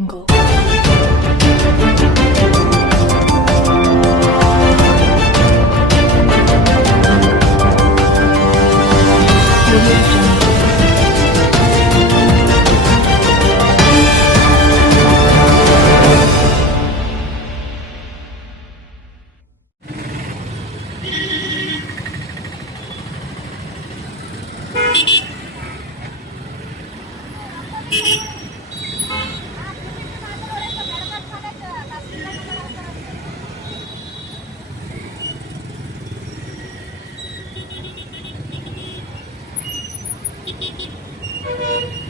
Jungle. Thank you. Thank you.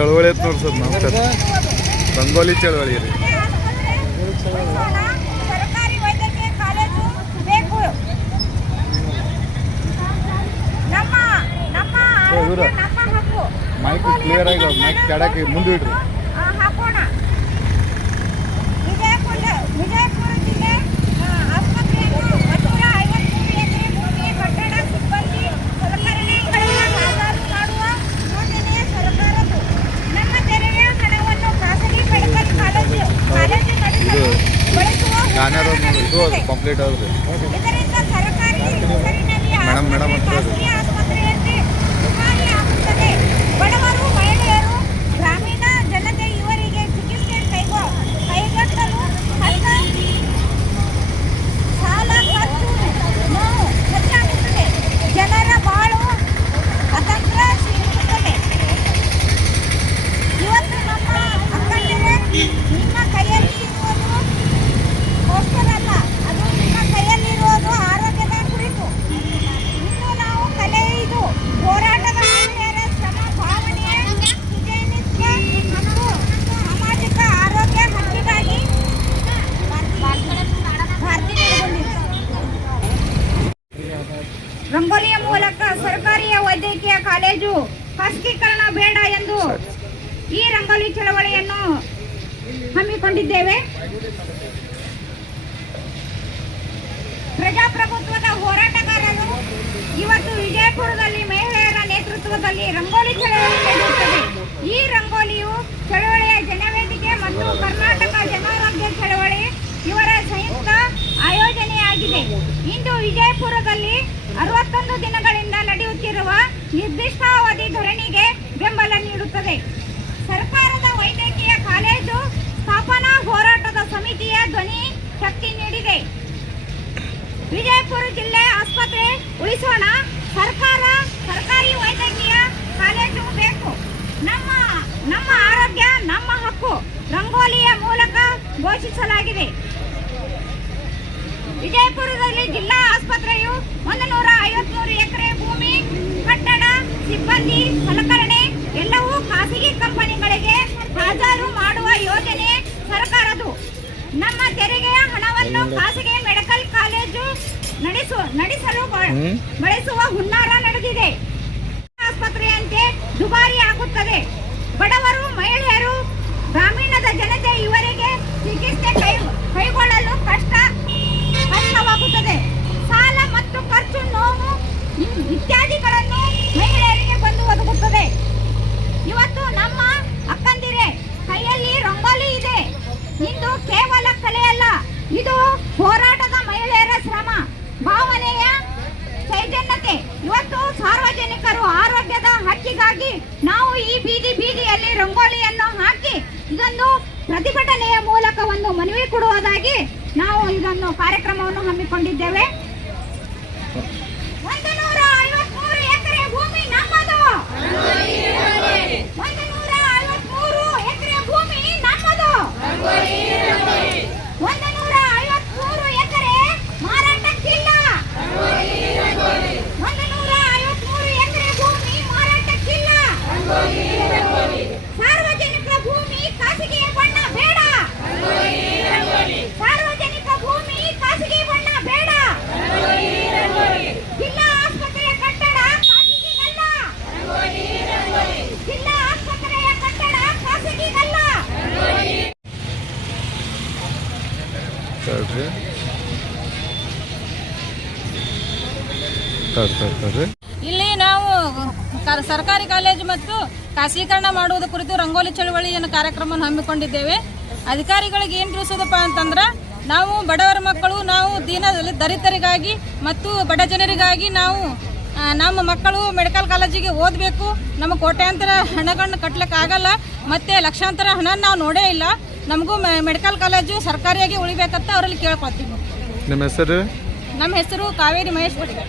ಚಳವಳಿ ಅಂತ ನೋಡ್ಸದ್ ನಾವು ರಂಗೋಲಿ ಚಳವಳಿ ರೀ. ನಮ್ಮ ಹಕ್ಕು. ಮೈಕ್ ಕ್ಲಿಯರ್ ಆಗಿ ಮೈಕ್ ಕೆಳಕ್ಕೆ ಮುಂದೆ ಅದು ಹುನ್ನಾರ ಕಂಪ್ಲೀಟ್ ಆದ್ರಿ ಇದರಿಂದ ಸರ್ಕಾರಿ ಹೆಸರಿನಲ್ಲಿ ಮೇಡಮ್, ಮೇಡಮ್ ಅಂತ ಖಾಸಗೀಕರಣ ಬೇಡ ಎಂದು ಈ ರಂಗೋಲಿ ಚಳವಳಿಯನ್ನು ಹಮ್ಮಿಕೊಂಡಿದ್ದೇವೆ. ಪ್ರಜಾಪ್ರಭುತ್ವದ ಹೋರಾಟಗಾರರು ಇವತ್ತು ವಿಜಯಪುರದಲ್ಲಿ ಮಹಿಳೆಯರ ನೇತೃತ್ವದಲ್ಲಿ ರಂಗೋಲಿ ಚಳವಳಿ ನಡೆಯುತ್ತದೆ. ಈ ರಂಗೋಲಿಯು ಚಳವಳಿಯ ಜನವೇದಿಕೆ ಮತ್ತು ಕರ್ನಾಟಕ ಜನಾರೋಗ್ಯ ಚಳವಳಿ ಇವರ ಸಂಯುಕ್ತ ಆಯೋಜನೆಯಾಗಿದೆ. ಇಂದು ವಿಜಯಪುರದಲ್ಲಿ ಅರವತ್ತೊಂದು ದಿನಗಳಿಂದ ನಡೆಯುತ್ತಿರುವ ನಿರ್ದಿಷ್ಟ ಅವಧಿ ಧರಣಿಗೆ ಬೆಂಬಲ ನೀಡುತ್ತದೆ. ಸರ್ಕಾರದ ವೈದ್ಯಕೀಯ ಕಾಲೇಜು ಸ್ಥಾಪನಾ ಹೋರಾಟದ ಸಮಿತಿಯ ಧ್ವನಿ ಶಕ್ತಿ ನೀಡಿದೆ. ವಿಜಯಪುರ ಜಿಲ್ಲೆ ಆಸ್ಪತ್ರೆ ಉಳಿಸೋಣ. ಸರ್ಕಾರ ಸರ್ಕಾರಿ ವೈದ್ಯಕೀಯ ಕಾಲೇಜು ಬೇಕು. ನಮ್ಮ ನಮ್ಮ ಆರೋಗ್ಯ, ನಮ್ಮ ಹಕ್ಕು ರಂಗೋಲಿಯ ಮೂಲಕ ಘೋಷಿಸಲಾಗಿದೆ. ವಿಜಯಪುರದಲ್ಲಿ ಜಿಲ್ಲಾ ಆಸ್ಪತ್ರೆಯು ಒಂದು ನೂರ ಐವತ್ಮೂರು ಎಕರೆ ಭೂಮಿ ಕಟ್ಟಡ ಸಿಬ್ಬಂದಿ ಸಲಕರಣೆ ಎಲ್ಲವೂ ಖಾಸಗಿ ಕಂಪನಿಗಳಿಗೆ ಹಾಜರು ಮಾಡುವ ಯೋಜನೆ ಸರ್ಕಾರದು ನಮ್ಮ ತೆರಿಗೆಯ ಹಣವನ್ನು ಖಾಸಗಿ ಮೆಡಿಕಲ್ ಕಾಲೇಜು ನಡೆಸು ನಡೆಸಲು. ಬಳಸುವ ಹುನ್ನಾರ ನಡೆದಿದೆ ಇಂದು ಕೇವಲ ಕಲೆಯಲ್ಲ ಇದು ಹೋರಾಟದ ಮಹಿಳೆಯರ ಶ್ರಮ. ಭಾವನೆಯ ಚೈತನ್ಯತೆ. ಇವತ್ತು ಸಾರ್ವಜನಿಕರು ಆರೋಗ್ಯದ ಹಕ್ಕಿಗಾಗಿ ನಾವು ಈ ಬೀದಿ ಬೀದಿಯಲ್ಲಿ ರಂಗೋಲಿಯನ್ನು ಹಾಕಿ ಇದೊಂದು ಪ್ರತಿಭಟನೆಯ ಮೂಲಕ ಒಂದು ಮನವಿ ಕೊಡುವುದಾಗಿ ನಾವು ಇದನ್ನು ಕಾರ್ಯಕ್ರಮವನ್ನು ಹಮ್ಮಿಕೊಂಡಿದ್ದೇವೆ ಒಂದು ನೂರ ಐವತ್ಮೂರು ಎಕರೆ ಭೂಮಿ ನಮ್ಮದು ಒಂದು ನೂರ ಐವತ್ಮೂರು ಎಕರೆ ಭೂಮಿ ನಮ್ಮದು ಒಂದು ನೂರ ಐವತ್ಮೂರು ಎಕರೆ ಮಾರಾಟಕ್ಕಿಲ್ಲ ಒಂದು ನೂರ ಐವತ್ಮೂರು ಎಕರೆ ಭೂಮಿ ಮಾರಾಟಕ್ಕಿಲ್ಲ ಸಾರ್ವಜನಿಕ ಭೂಮಿ ಖಾಸಗಿ ಬಣ್ಣ ಬೇಡ ಸಾರ್ವಜನಿಕ ಭೂಮಿ ಖಾಸಗಿ ಬಣ್ಣ ಬೇಡ ಜಿಲ್ಲಾ ಆಸ್ಪತ್ರೆಯ ಕಟ್ಟಡ ಖಾಸಗಿಗಲ್ಲ ಜಿಲ್ಲಾ ಆಸ್ಪತ್ರೆಯ ಕಟ್ಟಡ ಖಾಸಗಿಗಲ್ಲ ಇಲ್ಲಿ ನಾವು ಸರ್ಕಾರಿ ಕಾಲೇಜು ಮತ್ತು ಖಾಸಗೀಕರಣ ಮಾಡುವುದ ಕುರಿತು ರಂಗೋಲಿ ಚಳವಳಿಯನ್ನು ಕಾರ್ಯಕ್ರಮವನ್ನು ಹಮ್ಮಿಕೊಂಡಿದ್ದೇವೆ. ಅಧಿಕಾರಿಗಳಿಗೆ ಏನು ತಿಳಿಸೋದಪ್ಪ ಅಂತಂದ್ರೆ, ನಾವು ಬಡವರ ಮಕ್ಕಳು, ನಾವು ದೀನ ದಲಿತರಿಗಾಗಿ ಮತ್ತು ಬಡ ಜನರಿಗಾಗಿ ನಾವು ನಮ್ಮ ಮಕ್ಕಳು ಮೆಡಿಕಲ್ ಕಾಲೇಜಿಗೆ ಓದಬೇಕು. ನಮ್ಮ ಕೋಟ್ಯಾಂತರ ಹಣಗಳನ್ನ ಕಟ್ಲಿಕ್ಕೆ ಆಗಲ್ಲ ಮತ್ತು ಲಕ್ಷಾಂತರ ಹಣ ನಾವು ನೋಡೇ ಇಲ್ಲ. ನಮಗೂ ಮೆಡಿಕಲ್ ಕಾಲೇಜು ಸರ್ಕಾರಿಯಾಗಿ ಉಳಿಬೇಕಂತ ಅವರಲ್ಲಿ ಕೇಳ್ಕೊತೀವಿ ನಿಮ್ಮ ಹೆಸರು? ನಮ್ಮ ಹೆಸರು ಕಾವೇರಿ ಮಹೇಶ್ ಪಡಿಗೆ